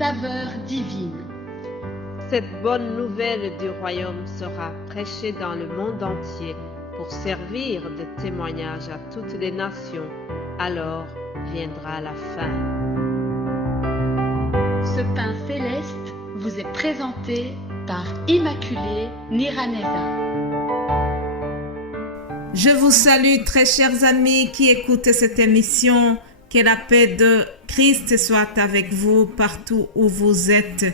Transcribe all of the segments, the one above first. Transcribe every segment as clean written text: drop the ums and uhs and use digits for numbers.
saveur divine. Cette bonne nouvelle du royaume sera prêchée dans le monde entier pour servir de témoignage à toutes les nations. Alors viendra la fin. Ce pain céleste vous est présenté par Immaculée Niraneza. Je vous salue très chers amis qui écoutent cette émission. Que la paix de Christ soit avec vous partout où vous êtes.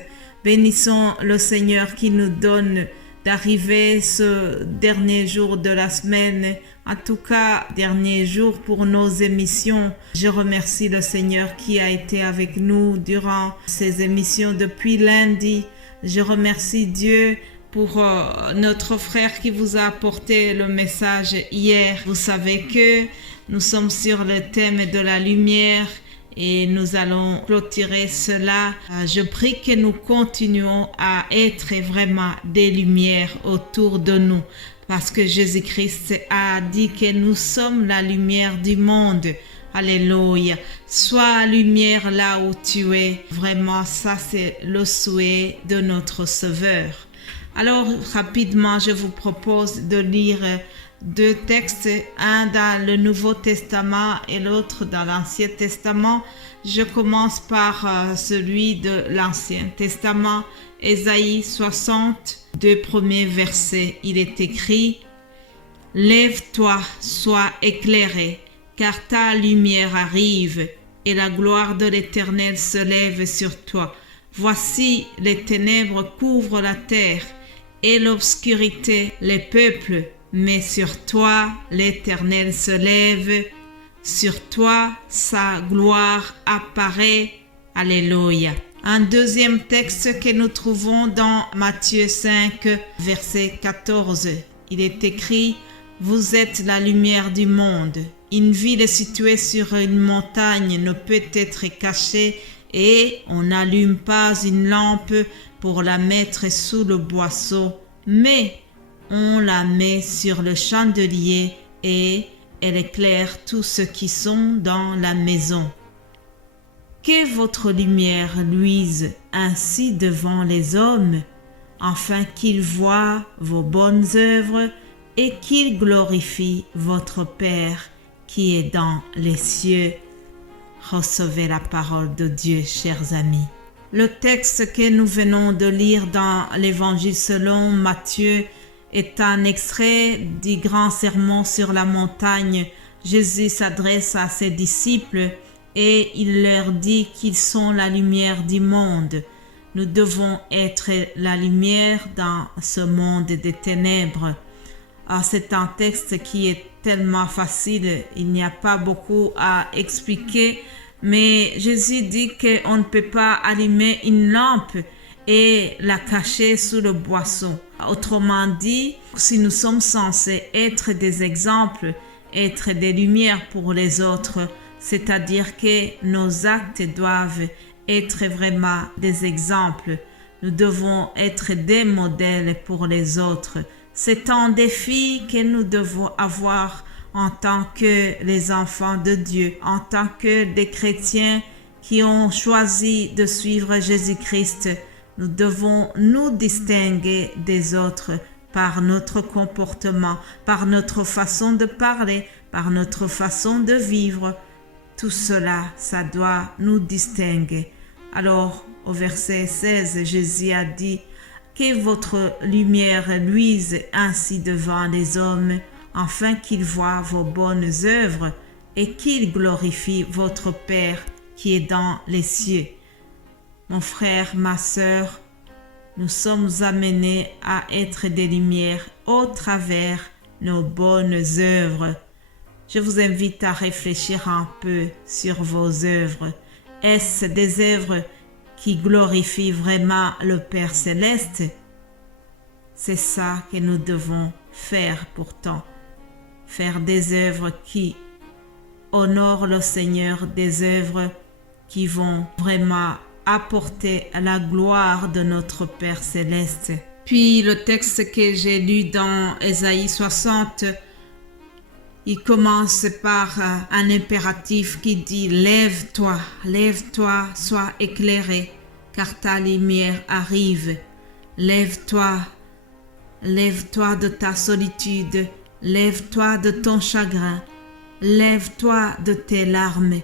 Bénissons le Seigneur qui nous donne d'arriver ce dernier jour de la semaine, en tout cas dernier jour pour nos émissions. Je remercie le Seigneur qui a été avec nous durant ces émissions depuis lundi. Je remercie Dieu pour notre frère qui vous a apporté le message hier. Vous savez que nous sommes sur le thème de la lumière et nous allons clôturer cela. Je prie que nous continuons à être vraiment des lumières autour de nous parce que Jésus-Christ a dit que nous sommes la lumière du monde. Alléluia. Sois lumière là où tu es. Vraiment, ça c'est le souhait de notre Sauveur. Alors, rapidement, je vous propose de lire deux textes, un dans le Nouveau Testament et l'autre dans l'Ancien Testament. Je commence par celui de l'Ancien Testament, Ésaïe 60, deux premiers versets. Il est écrit « Lève-toi, sois éclairé, car ta lumière arrive, et la gloire de l'Éternel se lève sur toi. Voici, les ténèbres couvrent la terre, et l'obscurité les peuples, mais sur toi l'Éternel se lève, sur toi sa gloire apparaît. Alléluia. Un deuxième texte que nous trouvons dans Matthieu 5, verset 14. Il est écrit « Vous êtes la lumière du monde. Une ville située sur une montagne ne peut être cachée et on n'allume pas une lampe pour la mettre sous le boisseau, mais on la met sur le chandelier et elle éclaire tous ceux qui sont dans la maison. Que votre lumière luise ainsi devant les hommes, afin qu'ils voient vos bonnes œuvres et qu'ils glorifient votre Père qui est dans les cieux. Recevez la parole de Dieu, chers amis. Le texte que nous venons de lire dans l'Évangile selon Matthieu est un extrait du grand sermon sur la montagne. Jésus s'adresse à ses disciples et il leur dit qu'ils sont la lumière du monde. Nous devons être la lumière dans ce monde des ténèbres. C'est un texte qui est tellement facile, il n'y a pas beaucoup à expliquer. Mais Jésus dit qu'on ne peut pas allumer une lampe et la cacher sous le boisseau. Autrement dit, si nous sommes censés être des exemples, être des lumières pour les autres, c'est-à-dire que nos actes doivent être vraiment des exemples. Nous devons être des modèles pour les autres. C'est un défi que nous devons avoir en tant que les enfants de Dieu, en tant que des chrétiens qui ont choisi de suivre Jésus-Christ. Nous devons nous distinguer des autres par notre comportement, par notre façon de parler, par notre façon de vivre. Tout cela, ça doit nous distinguer. Alors, au verset 16, Jésus a dit « Que votre lumière luise ainsi devant les hommes, afin qu'ils voient vos bonnes œuvres et qu'ils glorifient votre Père qui est dans les cieux. » Mon frère, ma sœur, nous sommes amenés à être des lumières au travers nos bonnes œuvres. Je vous invite à réfléchir un peu sur vos œuvres. Est-ce des œuvres qui glorifient vraiment le Père Céleste? C'est ça que nous devons faire pourtant. Faire des œuvres qui honorent le Seigneur, des œuvres qui vont vraiment apporter la gloire de notre Père Céleste. Puis le texte que j'ai lu dans Ésaïe 60, il commence par un impératif qui dit « Lève-toi, lève-toi, sois éclairé, car ta lumière arrive. Lève-toi, lève-toi de ta solitude, lève-toi de ton chagrin, lève-toi de tes larmes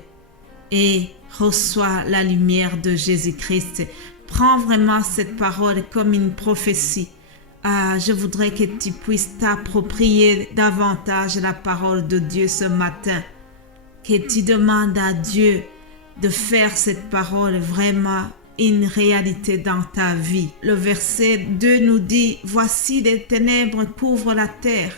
et reçois la lumière de Jésus-Christ. Prends vraiment cette parole comme une prophétie. Je voudrais que tu puisses t'approprier davantage la parole de Dieu ce matin. Que tu demandes à Dieu de faire cette parole vraiment une réalité dans ta vie. Le verset 2 nous dit « Voici les ténèbres couvrent la terre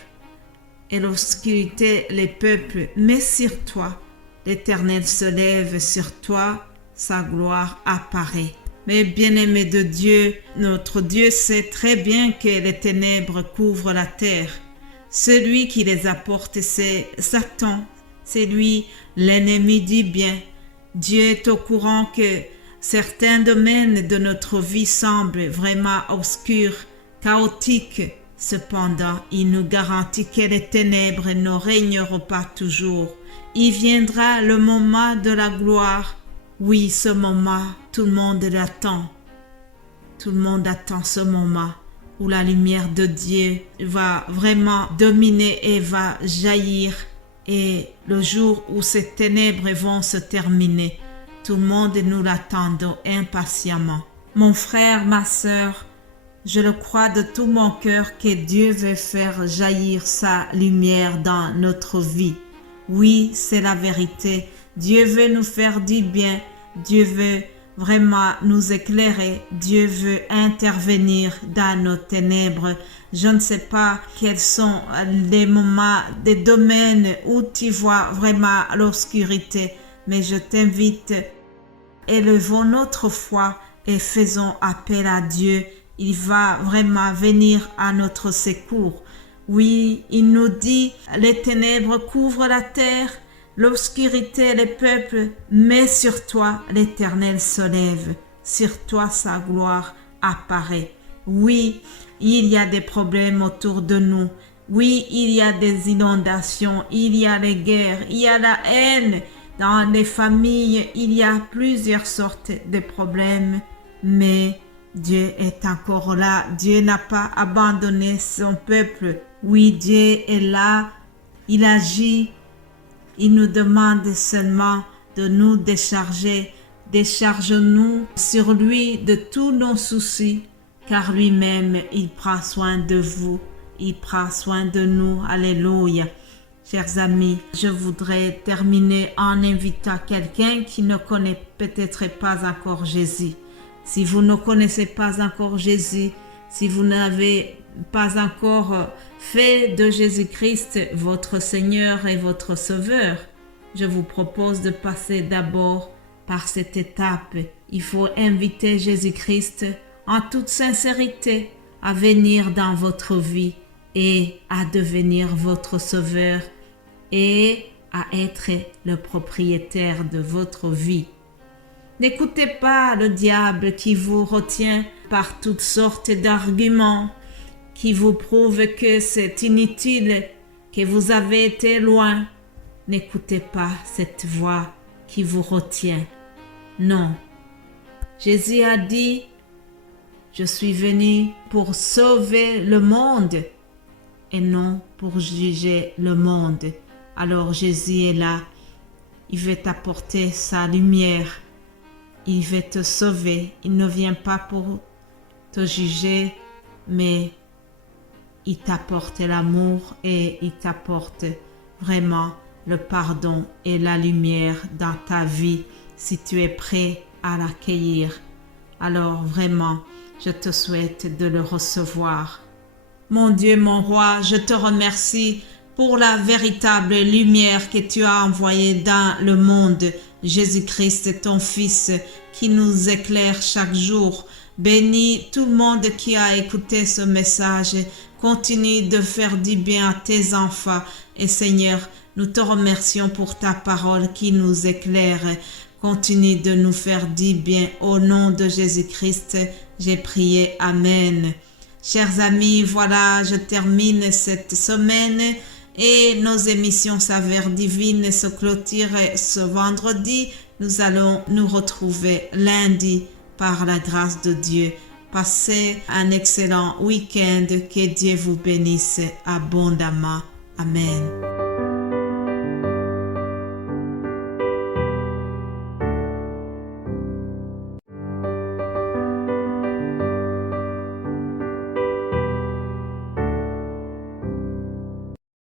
et l'obscurité les peuples, mais sur toi, l'Éternel se lève, sur toi, sa gloire apparaît. » Mais bien-aimé de Dieu, notre Dieu sait très bien que les ténèbres couvrent la terre. Celui qui les apporte, c'est Satan. C'est lui, l'ennemi du bien. Dieu est au courant que certains domaines de notre vie semblent vraiment obscurs, chaotiques. Cependant, il nous garantit que les ténèbres ne régneront pas toujours. Il viendra le moment de la gloire. Oui, ce moment, tout le monde l'attend. Tout le monde attend ce moment où la lumière de Dieu va vraiment dominer et va jaillir. Et le jour où ces ténèbres vont se terminer, tout le monde nous l'attendons impatiemment. Mon frère, ma sœur, je le crois de tout mon cœur que Dieu veut faire jaillir sa lumière dans notre vie. Oui, c'est la vérité. Dieu veut nous faire du bien. Dieu veut vraiment nous éclairer. Dieu veut intervenir dans nos ténèbres. Je ne sais pas quels sont les moments, des domaines où tu vois vraiment l'obscurité, mais je t'invite, élevons notre foi et faisons appel à Dieu. Il va vraiment venir à notre secours. Oui, il nous dit, les ténèbres couvrent la terre, l'obscurité les peuples, mais sur toi l'Éternel se lève, sur toi sa gloire apparaît. Oui, il y a des problèmes autour de nous. Oui, il y a des inondations, il y a les guerres, il y a la haine dans les familles, il y a plusieurs sortes de problèmes, mais Dieu est encore là. Dieu n'a pas abandonné son peuple. Oui, Dieu est là, il agit. Il nous demande seulement de nous décharger. Décharge-nous sur lui de tous nos soucis, car lui-même, il prend soin de vous. Il prend soin de nous. Alléluia. Chers amis, je voudrais terminer en invitant quelqu'un qui ne connaît peut-être pas encore Jésus. Si vous ne connaissez pas encore Jésus, si vous n'avez pas encore fait de Jésus-Christ votre Seigneur et votre Sauveur, je vous propose de passer d'abord par cette étape. Il faut inviter Jésus-Christ en toute sincérité à venir dans votre vie et à devenir votre Sauveur et à être le propriétaire de votre vie. N'écoutez pas le diable qui vous retient par toutes sortes d'arguments, qui vous prouvent que c'est inutile, que vous avez été loin. N'écoutez pas cette voix qui vous retient. Non. Jésus a dit, je suis venu pour sauver le monde et non pour juger le monde. Alors Jésus est là. Il veut t'apporter sa lumière. Il veut te sauver. Il ne vient pas pour te juger, mais il t'apporte l'amour et il t'apporte vraiment le pardon et la lumière dans ta vie si tu es prêt à l'accueillir. Alors vraiment, je te souhaite de le recevoir. Mon Dieu, mon roi, je te remercie pour la véritable lumière que tu as envoyée dans le monde. Jésus-Christ, ton Fils, qui nous éclaire chaque jour. Bénis tout le monde qui a écouté ce message. Continue de faire du bien à tes enfants. Et Seigneur, nous te remercions pour ta parole qui nous éclaire. Continue de nous faire du bien. Au nom de Jésus-Christ, j'ai prié. Amen. Chers amis, voilà, je termine cette semaine et nos émissions Saveurs divines se clôturent ce vendredi. Nous allons nous retrouver lundi par la grâce de Dieu. Passez un excellent week-end. Que Dieu vous bénisse abondamment. Amen.